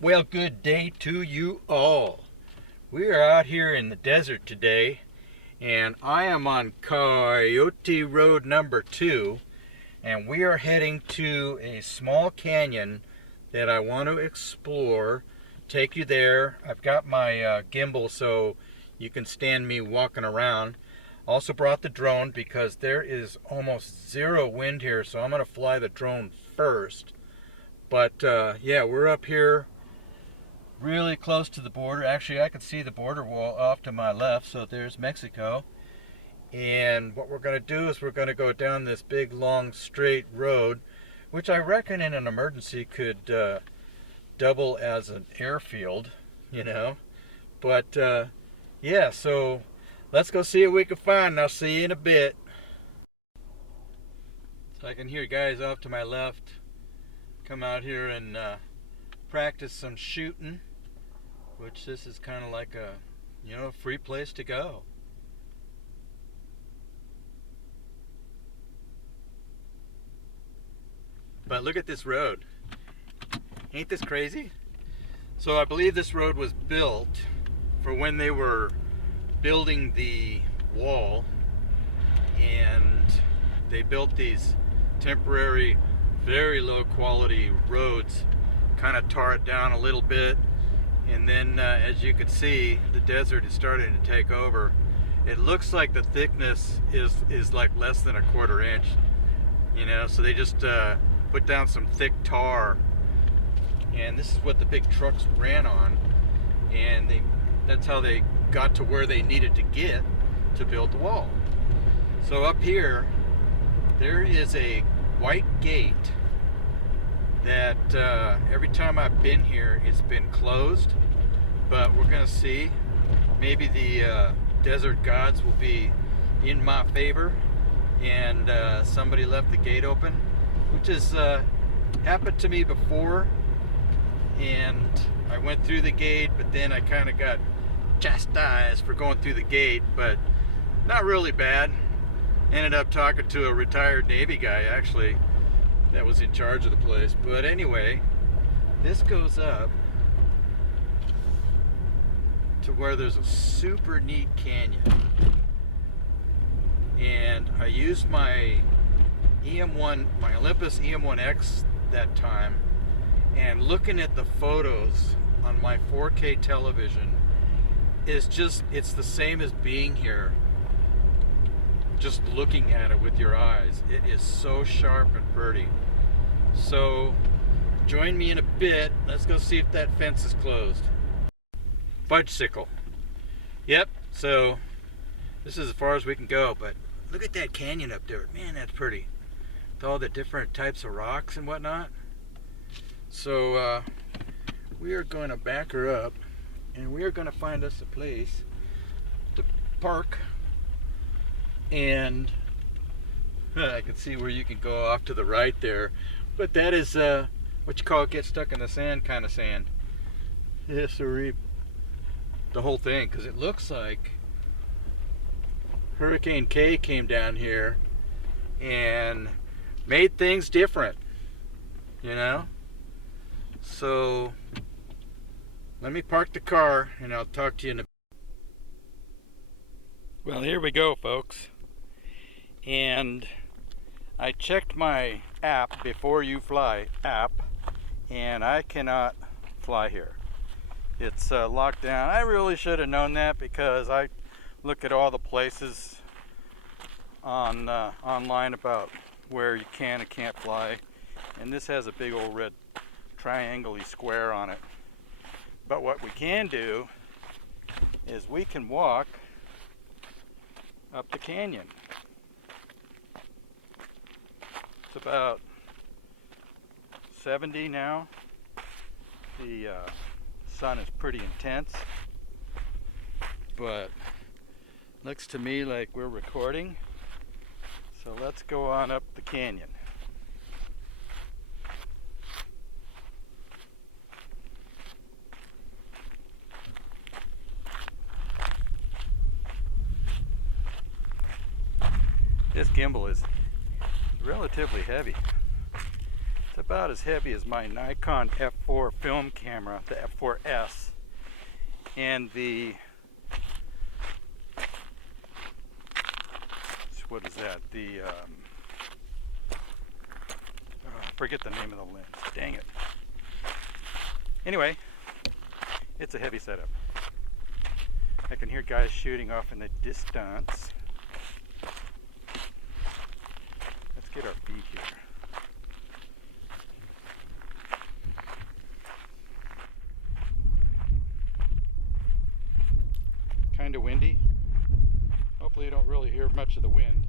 Well, good day to you all. We are out here in the desert today, and I am on Coyote Road number 2, and we are heading to a small canyon that I want to explore. Take you there. I've got my gimbal so you can stand me walking around. Also brought the drone because there is almost zero wind here, so I'm going to fly the drone first. But yeah, we're up here really close to the border. Actually, I can see the border wall off to my left, so there's Mexico. And what we're going to do is we're going to go down this big, long, straight road, which I reckon in an emergency could double as an airfield, you know. But yeah, so let's go see what we can find, and I'll see you in a bit. So I can hear guys off to my left come out here and practice some shooting, which this is kind of like a, free place to go. But look at this road. Ain't this crazy? So I believe this road was built for when they were building the wall, and they built these temporary, very low quality roads, kind of tore it down a little bit, and then as you can see, the desert is starting to take over. It looks like the thickness is like less than a quarter inch, so they just put down some thick tar, and this is what the big trucks ran on, and that's how they got to where they needed to get to build the wall. So up here there is a white gate that every time I've been here it's been closed, but we're gonna see. Maybe the desert gods will be in my favor, and somebody left the gate open, which has happened to me before, and I went through the gate, but then I kind of got chastised for going through the gate, but not really bad. Ended up talking to a retired Navy guy, actually, that was in charge of the place. But anyway, this goes up to where there's a super neat canyon, and I used my my Olympus EM1X that time, and looking at the photos on my 4K television is it's the same as being here, just looking at it with your eyes. It is so sharp and pretty. So join me in a bit. Let's go see if that fence is closed. Fudgesicle. Yep, so this is as far as we can go, but look at that canyon up there. Man, that's pretty. With all the different types of rocks and whatnot. So we are going to back her up, and we are going to find us a place to park. And I can see where you can go off to the right there, but that is what you call get stuck in the sand kind of sand. Yes, sir. The whole thing, because it looks like Hurricane K came down here and made things different, So let me park the car and I'll talk to you in a bit. Well, here we go, folks. And I checked my app, Before You Fly app, and I cannot fly here. It's locked down. I really should have known that, because I look at all the places on online about where you can and can't fly, and this has a big old red triangle-y square on it. But what we can do is we can walk up the canyon. It's about 70 now. The sun is pretty intense, but looks to me like we're recording. So let's go on up the canyon. This gimbal is relatively heavy. It's about as heavy as my Nikon F4 film camera, the F4S, and the, what is that, the, I forget the name of the lens, dang it. Anyway, it's a heavy setup. I can hear guys shooting off in the distance. Let's get our feet here. Kind of windy. Hopefully you don't really hear much of the wind.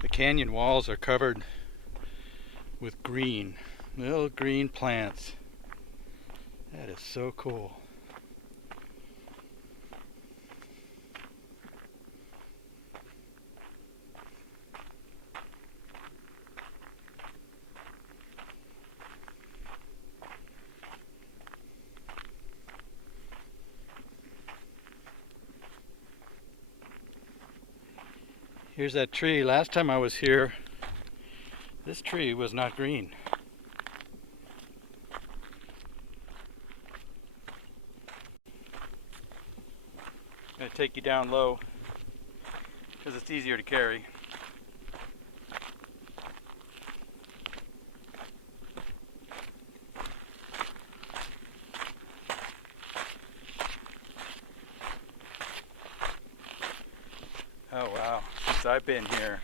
The canyon walls are covered with green, little green plants. That is so cool. Here's that tree. Last time I was here, this tree was not green. I'm going to take you down low because it's easier to carry. Oh wow, since I've been here,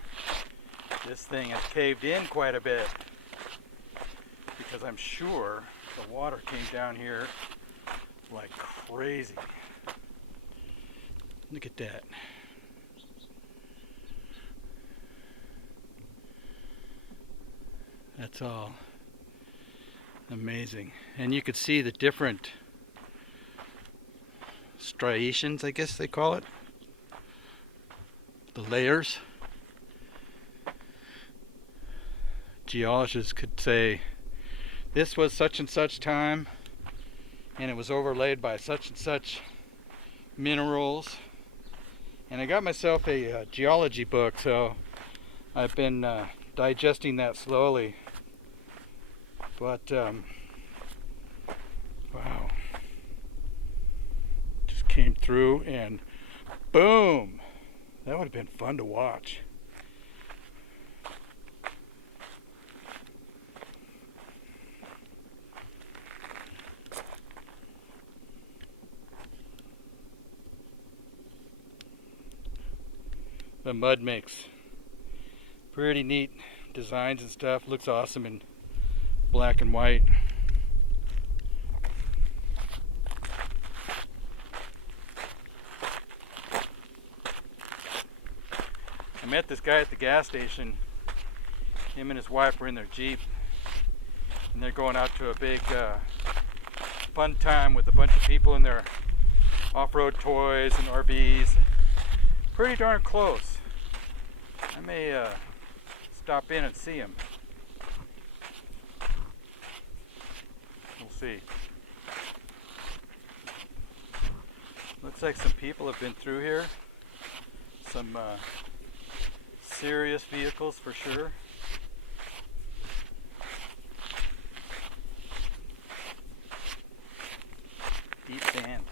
this thing has caved in quite a bit because I'm sure the water came down here like crazy. Look at that. That's all amazing. And you could see the different striations, I guess they call it. The layers. Geologists could say this was such and such time and it was overlaid by such and such minerals. And I got myself a geology book, so I've been digesting that slowly. But wow, just came through and boom. That would have been fun to watch. The mud makes pretty neat designs and stuff. Looks awesome in black and white. I met this guy at the gas station. Him and his wife were in their Jeep and they're going out to a big fun time with a bunch of people in their off-road toys and RVs. Pretty darn close. I may stop in and see him. We'll see. Looks like some people have been through here. Some serious vehicles for sure. Deep sand.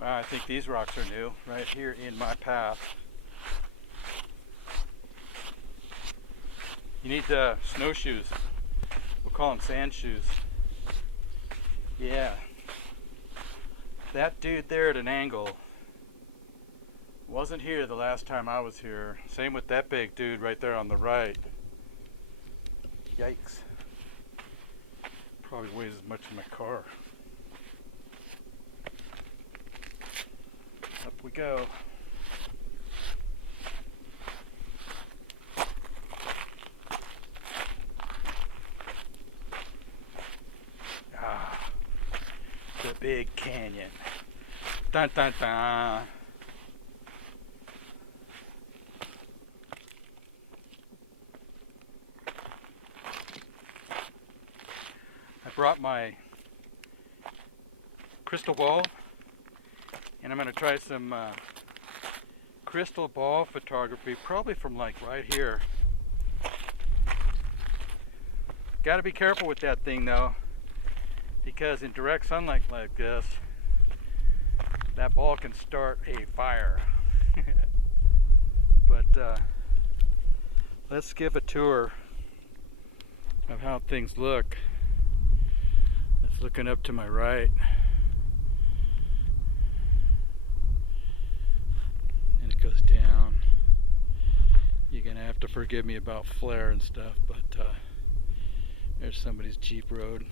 Wow, I think these rocks are new, right here in my path. You need snowshoes. We'll call them sand shoes. Yeah. That dude there at an angle wasn't here the last time I was here. Same with that big dude right there on the right. Yikes. Probably weighs as much as my car. Up we go. Dun, dun, dun. I brought my crystal ball, and I'm going to try some crystal ball photography, probably from like right here. Got to be careful with that thing though, because in direct sunlight like this, that ball can start a fire. But let's give a tour of how things look. It's looking up to my right. And it goes down. You're gonna have to forgive me about flare and stuff, but there's somebody's Jeep road.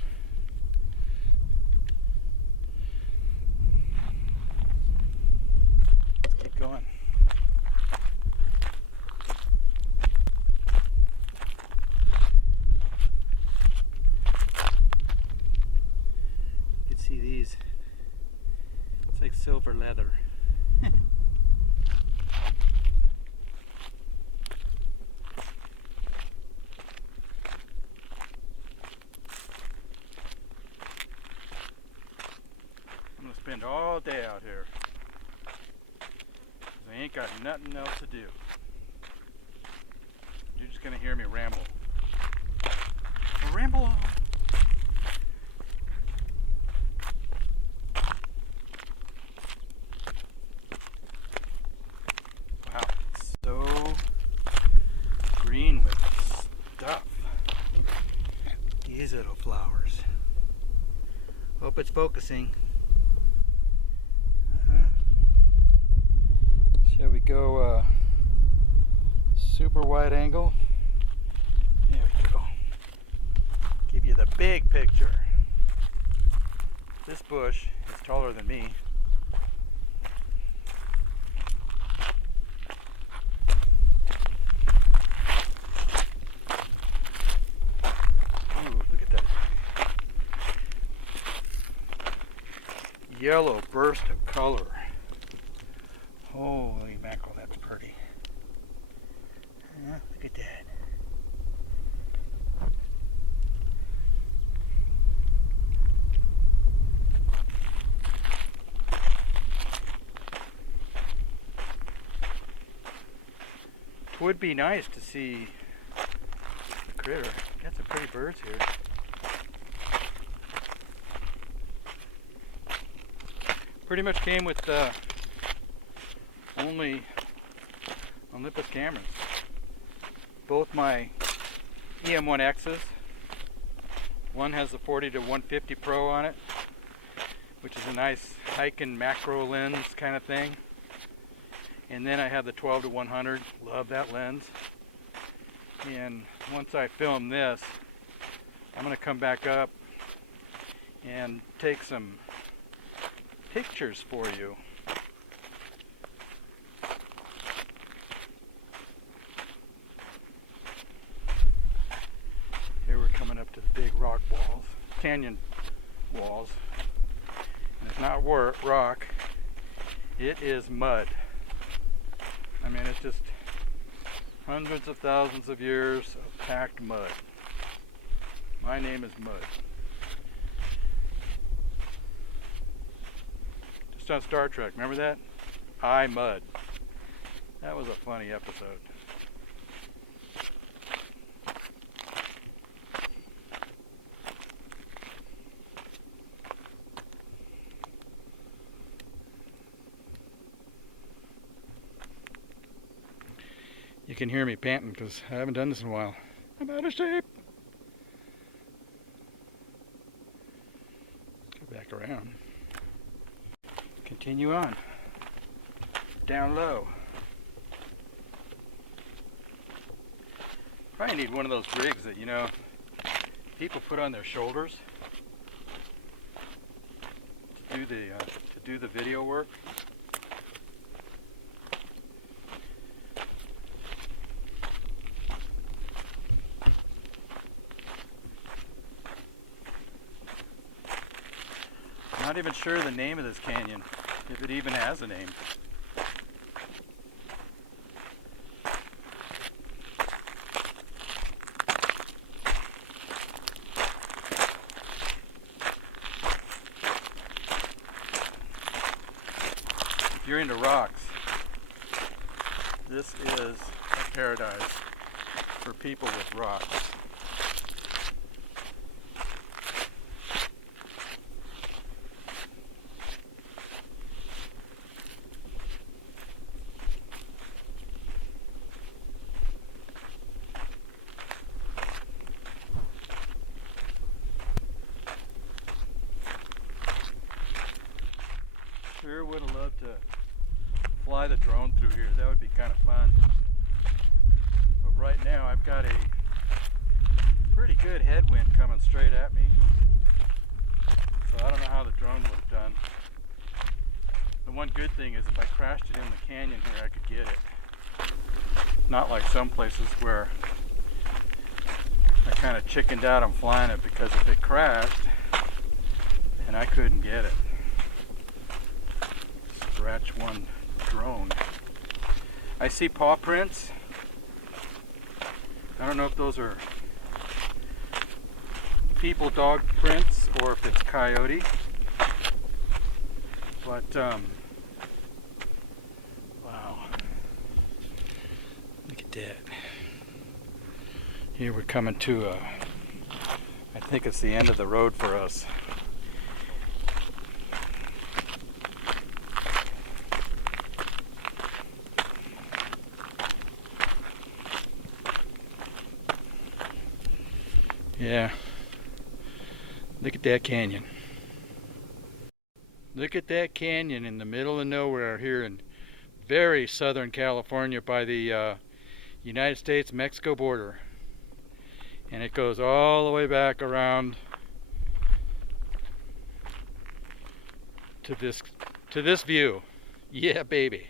Keep going. You can see these. It's like silver leather. I'm gonna spend all day out here. I ain't got nothing else to do. You're just gonna hear me ramble. Ramble on. Wow, it's so green with stuff. These little flowers. Hope it's focusing. Shall we go super wide angle? There we go. Give you the big picture. This bush is taller than me. Ooh, look at that. Yellow burst of color. Holy mackerel, that's pretty. Look at that. It would be nice to see the critter. Got some pretty birds here. Pretty much came with only Olympus cameras. Both my EM1Xs. One has the 40 to 150 Pro on it, which is a nice hiking macro lens kind of thing. And then I have the 12 to 100. Love that lens. And once I film this, I'm going to come back up and take some pictures for you. Here we're coming up to the big rock walls, canyon walls. And it's not rock, it is mud. I mean, it's just hundreds of thousands of years of packed mud. My name is Mud. Just on Star Trek, remember that? I Mud. That was a funny episode. You can hear me panting because I haven't done this in a while. I'm out of shape. Go back around. Continue on. Down low. Probably need one of those rigs that, you know, people put on their shoulders to do the video work. Not even sure the name of this canyon. if it even has a name. If you're into rocks, this is a paradise for people with rocks. Sure would have loved to fly the drone through here. That would be kind of fun. But right now I've got a pretty good headwind coming straight at me. So I don't know how the drone would have done. The one good thing is if I crashed it in the canyon here, I could get it. Not like some places where I kind of chickened out on flying it because if it crashed, then I couldn't get it. Scratch one drone. I see paw prints. I don't know if those are people dog prints or if it's coyote. But wow. Look at that. Here we're coming to I think it's the end of the road for us. Yeah, look at that canyon. Look at that canyon in the middle of nowhere here in very southern California by the United States-Mexico border. And it goes all the way back around to this view. Yeah, baby.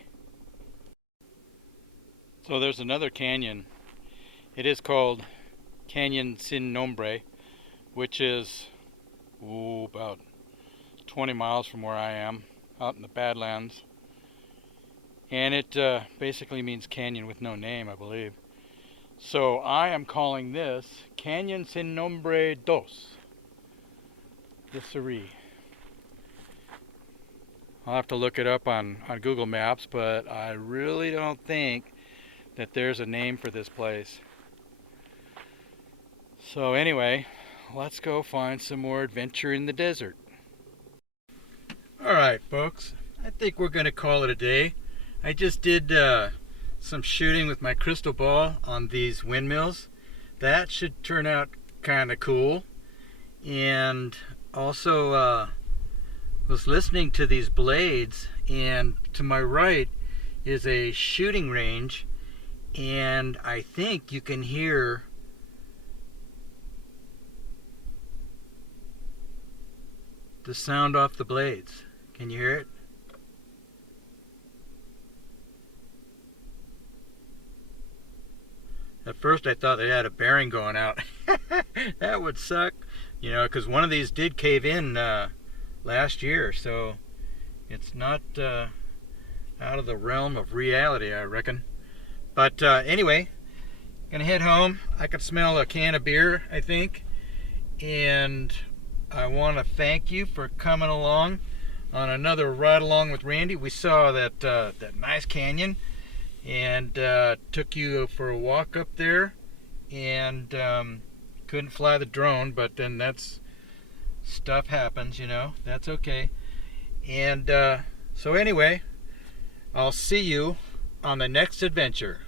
So there's another canyon. It is called Cañón sin nombre, which is about 20 miles from where I am, out in the Badlands. And it basically means canyon with no name, I believe. So I am calling this Cañón sin nombre dos. Yes, siree. I'll have to look it up on Google Maps, but I really don't think that there's a name for this place. So anyway, let's go find some more adventure in the desert. Alright folks, I think we're going to call it a day. I just did some shooting with my crystal ball on these windmills. That should turn out kind of cool. And also was listening to these blades, and to my right is a shooting range, and I think you can hear the sound off the blades. Can you hear it? At first I thought they had a bearing going out. That would suck, you know, because one of these did cave in last year, so it's not out of the realm of reality, I reckon. But anyway, gonna head home. I could smell a can of beer, I think, and I want to thank you for coming along on another ride along with Randy. We saw that that nice canyon and took you for a walk up there, and couldn't fly the drone, but then that's stuff happens, you know. That's okay. And so anyway, I'll see you on the next adventure.